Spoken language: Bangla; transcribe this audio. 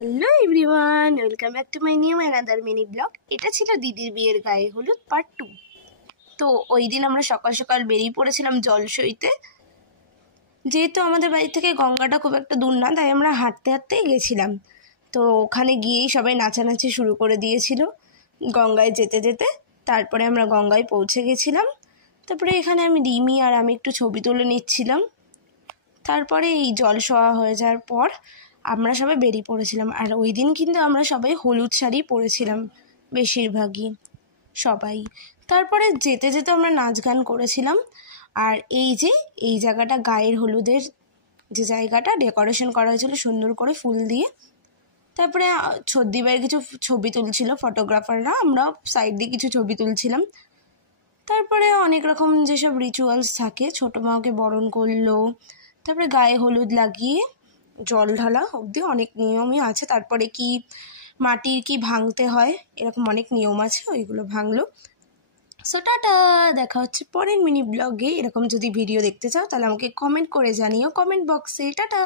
Hello everyone, welcome back to my new another mini blog. এটা ছিল দিদির বিয়ের গায়ে হলুদ পার্ট 2। তো ওই দিন আমরা সকাল সকাল বেরিয়ে পড়েছিলাম জল সইতে। যেহেতু আমাদের বাড়ি থেকে গঙ্গাটা খুব একটা দূর না, তাই আমরা হাঁটতে হাঁটতেই গেছিলাম। তো ওখানে গিয়েই সবাই নাচানাচি শুরু করে দিয়েছিল গঙ্গায় যেতে যেতে। তারপরে আমরা গঙ্গায় পৌঁছে গেছিলাম। তারপরে এখানে রিমি আর আমি একটু ছবি তুলে নিচ্ছিলাম। তারপরে এই জল শোয়া হয়ে যাওয়ার পর আমরা সবাই বেরিয়ে পড়েছিলাম। আর ওই দিন কিন্তু আমরা সবাই হলুদ শাড়ি পরেছিলাম, বেশিরভাগই সবাই। তারপরে যেতে যেতে আমরা নাচ গান করেছিলাম। আর এই জায়গাটা গায়ের হলুদের যে জায়গাটা ডেকোরেশন করা হয়েছিল সুন্দর করে ফুল দিয়ে। তারপরে ছদ্দিভাইয়ের কিছু ছবি তুলছিল ফটোগ্রাফাররা, আমরা সাইড দিয়ে কিছু ছবি তুলছিলাম। তারপরে অনেক রকম যেসব রিচুয়ালস থাকে, ছোটো মাকে বরণ করলো, তারপরে গায়ে হলুদ লাগিয়ে জল ঢালা অবধি অনেক নিয়মই আছে। তারপরে কি মাটির কি ভাঙতে হয়, এরকম অনেক নিয়ম আছে, ওইগুলো ভাঙলো। সো টাটা, দেখা হচ্ছে পরের মিনি ব্লগে। এরকম যদি ভিডিও দেখতে চাও তাহলে আমাকে কমেন্ট করে জানিও কমেন্ট বক্সে। টাটা।